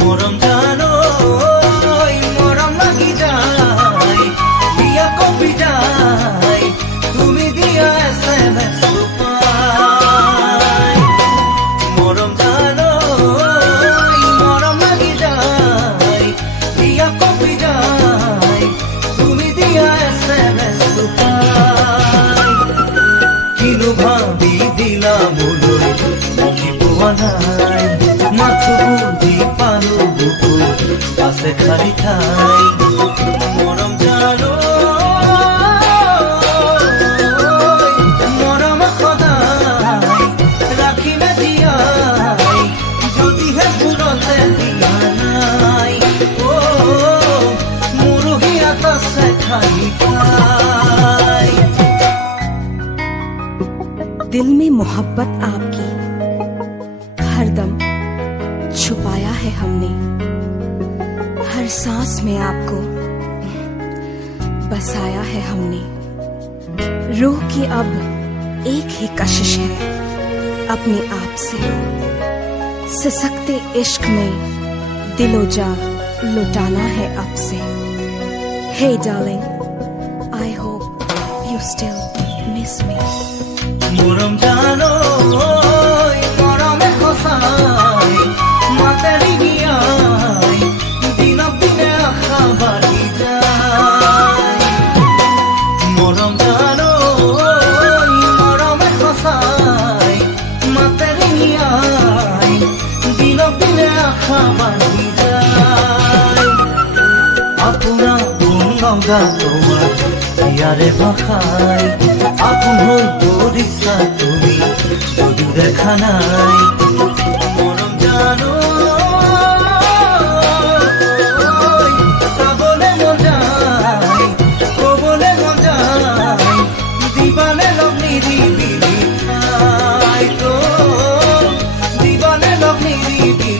মরম জানো মরম লাগি যায় দিয়া কপি যায় তুমি দিয়া SMS পাই মরম জানো মরম লাগি যায় দিয়া কপি যায় তুমি দিয়া SMS পাই কিনু ভাবি দিলা মোলৈ বুজি পোৱা নাই মাথো বুদ্ধি পালো বুকু আছে খালি ঠাই মৰম জানো মৰম সদায় ৰাখিমে জীয়াই যদিহে ভুলতে দিয়া নাই মোৰ হিয়াত আছে খালি ঠাই दिल में मोहब्बत आपकी हरदम छुपाया है हमने हर सांस में आपको बसाया है हमने रूह की अब एक ही कशिश है अपने आप से सिसकते इश्क में दिलो जा लुटाना है अब से hey darling I hope you still miss me মরম জানো মরমে খসাই মাতারি গিয়াই দিনক দিনে আশা বাঢ়ি যায় মরম জানো মরমে খসাই মাতারি গিয়াই দিনক দিনে আশা বাঢ়ি যায় আপোনাৰ গুণ লগা তোমাৰ ইয়াৰে ভাষাই আপন হল তোর ইচ্ছা তুমি যদিও দেখা নাই মরম জানো চাবলে মন যায় কবলে মন যায় দিবানে লগ নিদিবি ঠাই তো দিবানে লগ নিদিবি